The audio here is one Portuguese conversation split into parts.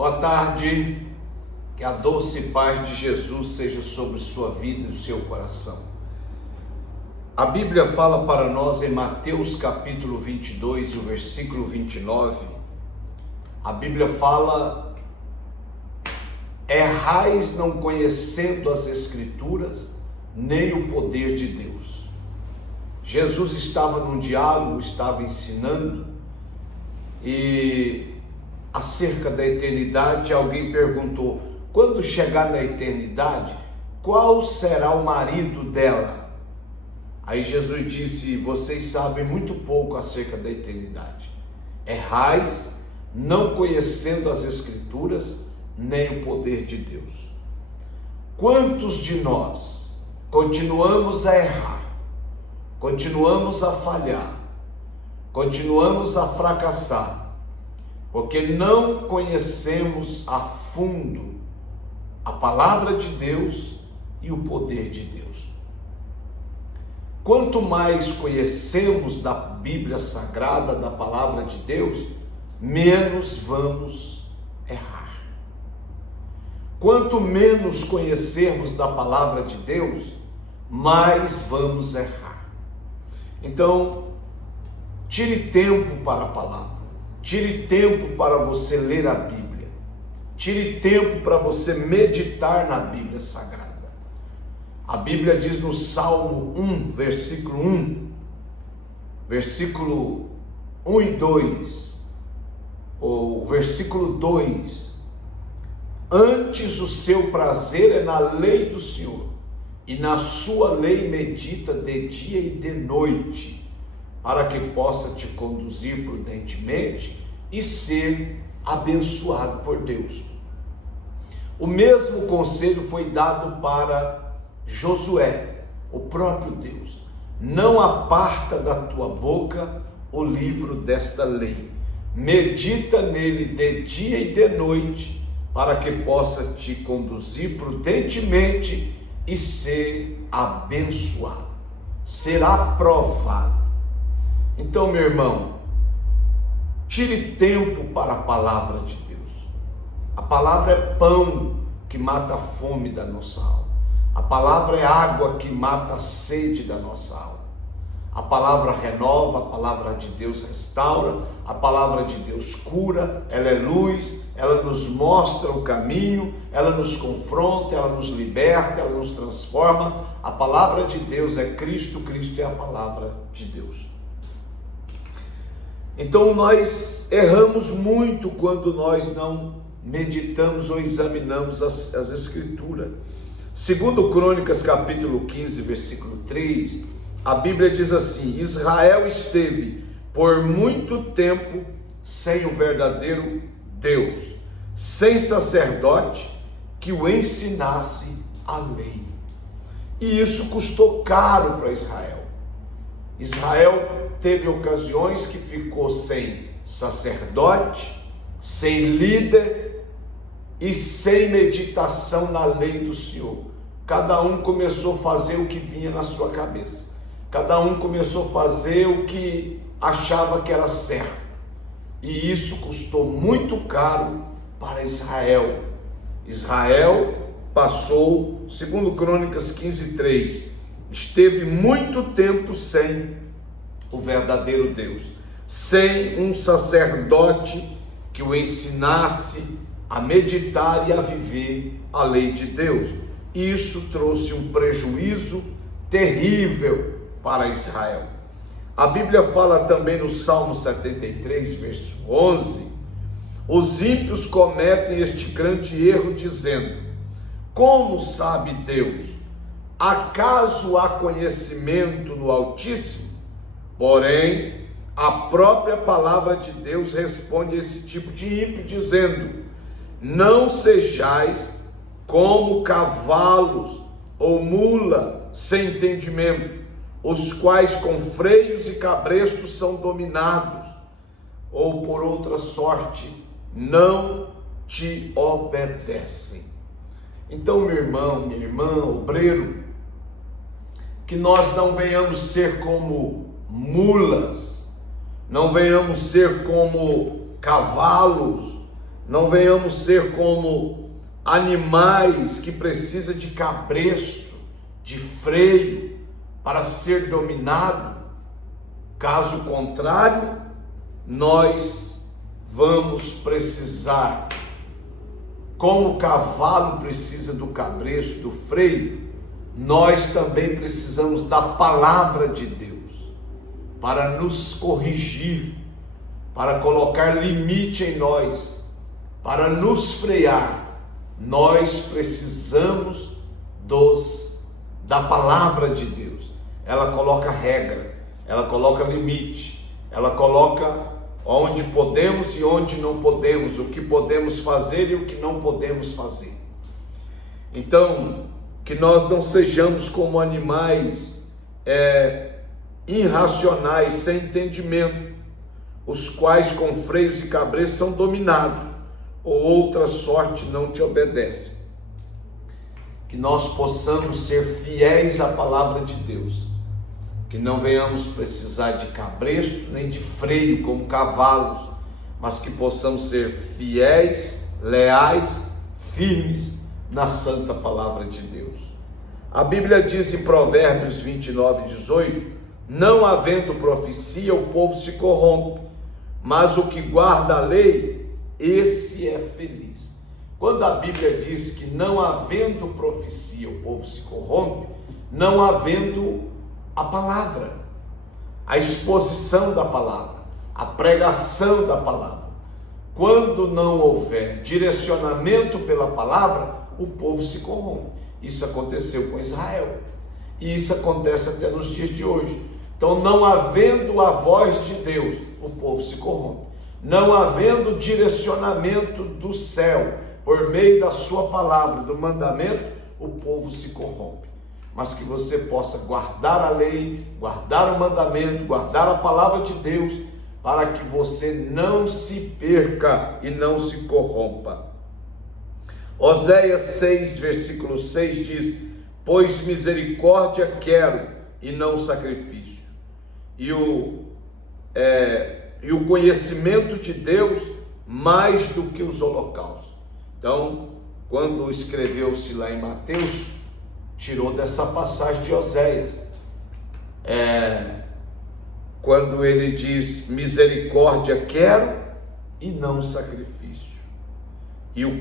Boa tarde, que a doce paz de Jesus seja sobre sua vida e o seu coração. A Bíblia fala para nós em Mateus capítulo 22 e o versículo 29, a Bíblia fala: errais não conhecendo as Escrituras, nem o poder de Deus. Jesus estava num diálogo, estava ensinando, e acerca da eternidade, alguém perguntou: quando chegar na eternidade, qual será o marido dela? Aí Jesus disse: vocês sabem muito pouco acerca da eternidade. Errais, não conhecendo as Escrituras, nem o poder de Deus. Quantos de nós continuamos a errar, continuamos a falhar, continuamos a fracassar, porque não conhecemos a fundo a palavra de Deus e o poder de Deus? Quanto mais conhecemos da Bíblia Sagrada, da palavra de Deus, menos vamos errar. Quanto menos conhecermos da palavra de Deus, mais vamos errar. Então, tire tempo para a palavra. Tire tempo para você ler a Bíblia. Tire tempo para você meditar na Bíblia Sagrada. A Bíblia diz no Salmo 1, versículo 1, versículo 1 e 2, ou versículo 2: antes o seu prazer é na lei do Senhor, e na sua lei medita de dia e de noite, para que possa te conduzir prudentemente e ser abençoado por Deus. O mesmo conselho foi dado para Josué, o próprio Deus: não aparta da tua boca o livro desta lei, medita nele de dia e de noite, para que possa te conduzir prudentemente e ser abençoado, ser aprovado. Então, meu irmão, tire tempo para a palavra de Deus. A palavra é pão que mata a fome da nossa alma. A palavra é água que mata a sede da nossa alma. A palavra renova, a palavra de Deus restaura, a palavra de Deus cura, ela é luz, ela nos mostra o caminho, ela nos confronta, ela nos liberta, ela nos transforma. A palavra de Deus é Cristo, Cristo é a palavra de Deus. Então nós erramos muito quando nós não meditamos ou examinamos as Escrituras. Segundo Crônicas capítulo 15, versículo 3, a Bíblia diz assim: Israel esteve por muito tempo sem o verdadeiro Deus, sem sacerdote que o ensinasse a lei. E isso custou caro para Israel. Israel teve ocasiões que ficou sem sacerdote, sem líder e sem meditação na lei do Senhor. Cada um começou a fazer o que vinha na sua cabeça. Cada um começou a fazer o que achava que era certo. E isso custou muito caro para Israel. Israel passou, segundo Crônicas 15:3, esteve muito tempo sem o verdadeiro Deus, sem um sacerdote que o ensinasse a meditar e a viver a lei de Deus. Isso trouxe um prejuízo terrível para Israel. A Bíblia fala também no Salmo 73, verso 11: os ímpios cometem este grande erro, dizendo: como sabe Deus? Acaso há conhecimento no Altíssimo? Porém, a própria palavra de Deus responde a esse tipo de ímpio, dizendo: não sejais como cavalos ou mula sem entendimento, os quais com freios e cabrestos são dominados, ou por outra sorte, não te obedecem. Então, meu irmão, minha irmã, obreiro, que nós não venhamos ser como mulas, não venhamos ser como cavalos, não venhamos ser como animais que precisam de cabresto, de freio para ser dominado. Caso contrário, nós vamos precisar, como o cavalo precisa do cabresto, do freio, nós também precisamos da palavra de Deus para nos corrigir, para colocar limite em nós, para nos frear. Nós precisamos da palavra de Deus. Ela coloca regra, ela coloca limite, ela coloca onde podemos e onde não podemos, o que podemos fazer e o que não podemos fazer. Então, que nós não sejamos como animais irracionais, sem entendimento, os quais com freios e cabrestos são dominados, ou outra sorte não te obedece. Que nós possamos ser fiéis à palavra de Deus, que não venhamos precisar de cabresto nem de freio como cavalos, mas que possamos ser fiéis, leais, firmes na santa palavra de Deus. A Bíblia diz em Provérbios 29:18: não havendo profecia, o povo se corrompe, mas o que guarda a lei, esse é feliz. Quando a Bíblia diz que não havendo profecia, o povo se corrompe, não havendo a palavra, a exposição da palavra, a pregação da palavra. Quando não houver direcionamento pela palavra, o povo se corrompe. Isso aconteceu com Israel, e isso acontece até nos dias de hoje. Então, não havendo a voz de Deus, o povo se corrompe. Não havendo direcionamento do céu, por meio da sua palavra, do mandamento, o povo se corrompe. Mas que você possa guardar a lei, guardar o mandamento, guardar a palavra de Deus, para que você não se perca e não se corrompa. Oséias 6, versículo 6 diz: pois misericórdia quero e não sacrifício, e o conhecimento de Deus mais do que os holocaustos. Então, quando escreveu-se lá em Mateus, tirou dessa passagem de Oséias, quando ele diz: misericórdia quero e não sacrifício, e o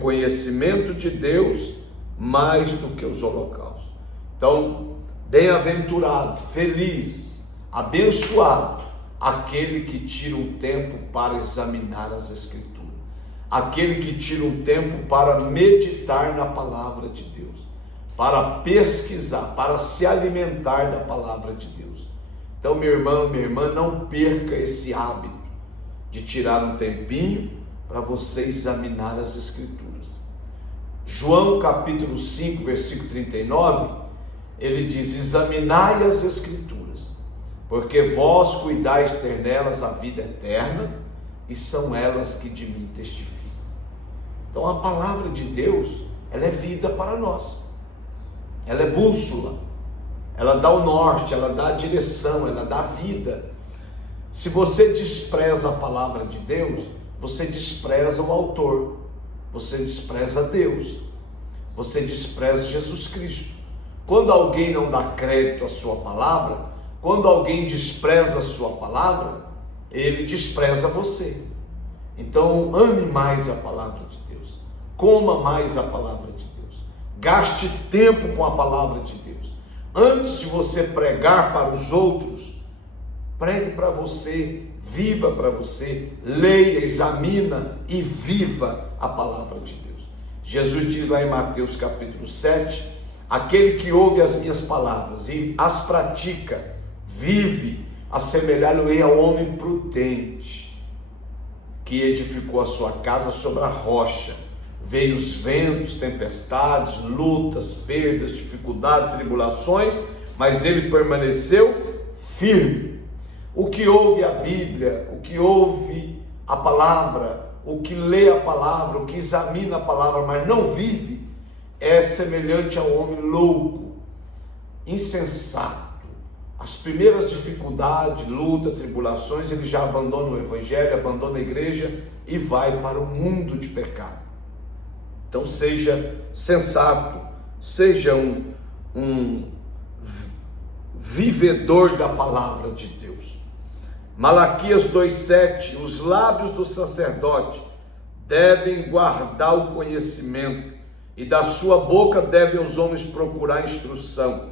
conhecimento de Deus mais do que os holocaustos. Então, bem-aventurado, feliz, abençoado aquele que tira um tempo para examinar as Escrituras, aquele que tira um tempo para meditar na palavra de Deus, para pesquisar, para se alimentar da palavra de Deus. Então, meu irmão, minha irmã, não perca esse hábito de tirar um tempinho para você examinar as Escrituras. João capítulo 5, versículo 39, ele diz: examinai as Escrituras, porque vós cuidais ter nelas a vida eterna, e são elas que de mim testificam. Então a palavra de Deus, ela é vida para nós, ela é bússola, ela dá o norte, ela dá a direção, ela dá a vida. Se você despreza a palavra de Deus, você despreza o autor, você despreza Deus, você despreza Jesus Cristo. Quando alguém não dá crédito à sua palavra, quando alguém despreza a sua palavra, ele despreza você. Então, ame mais a palavra de Deus, coma mais a palavra de Deus, gaste tempo com a palavra de Deus. Antes de você pregar para os outros, pregue para você, viva para você, leia, examina e viva a palavra de Deus. Jesus diz lá em Mateus capítulo 7, aquele que ouve as minhas palavras e as pratica, vive, assemelhar-lhe ao homem prudente, que edificou a sua casa sobre a rocha. Veio os ventos, tempestades, lutas, perdas, dificuldades, tribulações, mas ele permaneceu firme. O que ouve a Bíblia, o que ouve a palavra, o que lê a palavra, o que examina a palavra, mas não vive, é semelhante ao homem louco, insensato, as primeiras dificuldades, luta, tribulações, ele já abandona o evangelho, abandona a igreja e vai para o mundo de pecado. Então seja sensato, seja um vivedor da palavra de Deus. Malaquias 2,7: os lábios do sacerdote devem guardar o conhecimento, e da sua boca devem os homens procurar instrução,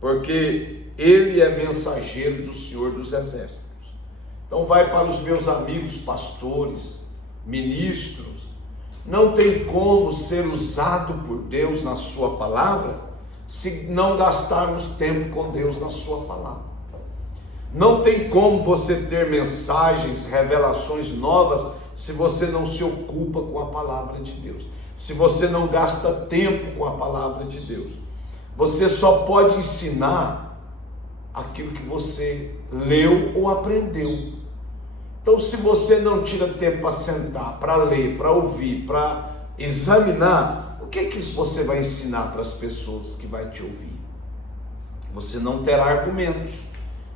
porque ele é mensageiro do Senhor dos Exércitos. Então vai para os meus amigos pastores, ministros, não tem como ser usado por Deus na sua palavra se não gastarmos tempo com Deus na sua palavra. Não tem como você ter mensagens, revelações novas se você não se ocupa com a palavra de Deus, se você não gasta tempo com a palavra de Deus. Você só pode ensinar aquilo que você leu ou aprendeu. Então, se você não tira tempo para sentar, para ler, para ouvir, para examinar, o que você vai ensinar para as pessoas que vai te ouvir? Você não terá argumentos.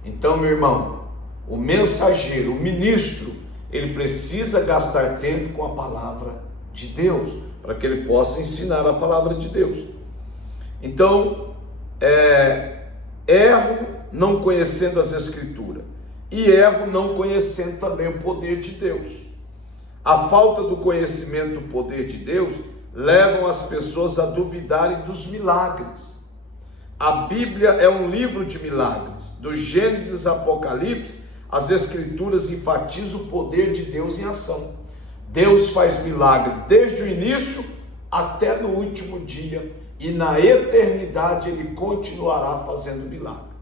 Então, meu irmão, o mensageiro, o ministro, ele precisa gastar tempo com a palavra de Deus, para que ele possa ensinar a palavra de Deus. Então, erro não conhecendo as Escrituras, e erro não conhecendo também o poder de Deus. A falta do conhecimento do poder de Deus levam as pessoas a duvidarem dos milagres. A Bíblia é um livro de milagres. Do Gênesis a Apocalipse, as Escrituras enfatizam o poder de Deus em ação. Deus faz milagre desde o início até no último dia, e na eternidade ele continuará fazendo milagre.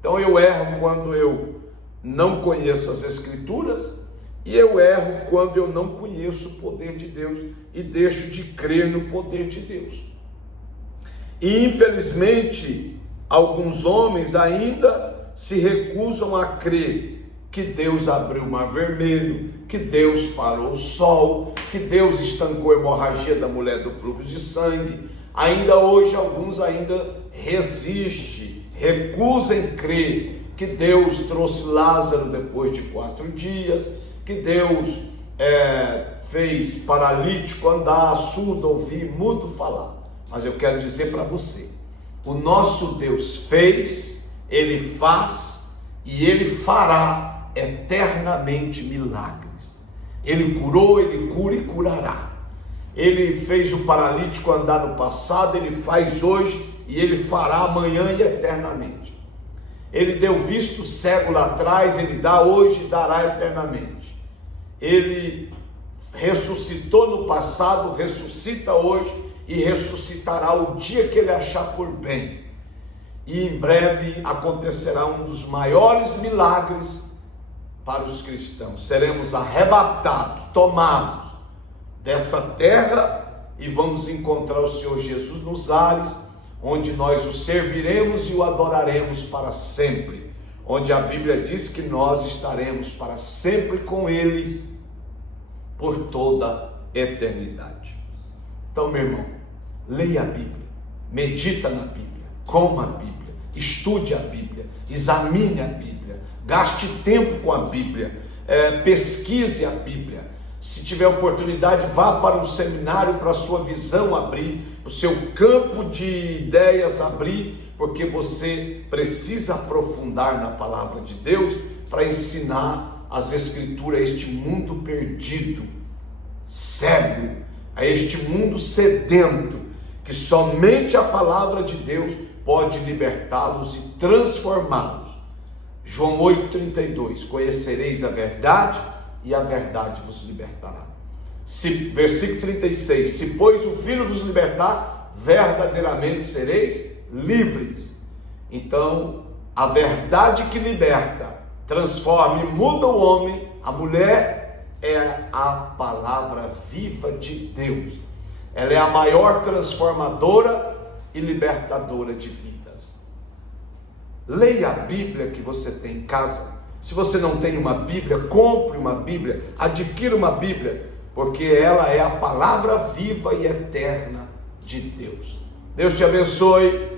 Então eu erro quando eu não conheço as Escrituras, e eu erro quando eu não conheço o poder de Deus e deixo de crer no poder de Deus. E infelizmente alguns homens ainda se recusam a crer que Deus abriu o mar vermelho, que Deus parou o sol, que Deus estancou a hemorragia da mulher do fluxo de sangue. Ainda hoje alguns ainda resistem, recusam em crer que Deus trouxe Lázaro depois de 4 dias, que Deus fez paralítico andar, surdo ouvir, mudo falar. Mas eu quero dizer para você, o nosso Deus fez, Ele faz e Ele fará eternamente milagres. Ele curou, Ele cura e curará. Ele fez o paralítico andar no passado, Ele faz hoje e Ele fará amanhã e eternamente. Ele deu visto cego lá atrás, Ele dá hoje e dará eternamente. Ele ressuscitou no passado, ressuscita hoje e ressuscitará o dia que Ele achar por bem. E em breve acontecerá um dos maiores milagres para os cristãos. Seremos arrebatados, tomados dessa terra e vamos encontrar o Senhor Jesus nos ares, onde nós o serviremos e o adoraremos para sempre, onde a Bíblia diz que nós estaremos para sempre com Ele por toda a eternidade. Então, meu irmão, leia a Bíblia, medita na Bíblia, coma a Bíblia, estude a Bíblia, examine a Bíblia, gaste tempo com a Bíblia, pesquise a Bíblia. Se tiver oportunidade, vá para um seminário para a sua visão abrir, o seu campo de ideias abrir, porque você precisa aprofundar na palavra de Deus para ensinar as Escrituras a este mundo perdido, cego, a este mundo sedento, que somente a palavra de Deus pode libertá-los e transformá-los. João 8,32: conhecereis a verdade e a verdade vos libertará. Versículo 36: se pois o Filho vos libertar, verdadeiramente sereis livres. Então, a verdade que liberta, transforma e muda o homem, a mulher, é a palavra viva de Deus. Ela é a maior transformadora e libertadora de vidas. Leia a Bíblia que você tem em casa. Se você não tem uma Bíblia, compre uma Bíblia, adquira uma Bíblia, porque ela é a palavra viva e eterna de Deus. Deus te abençoe.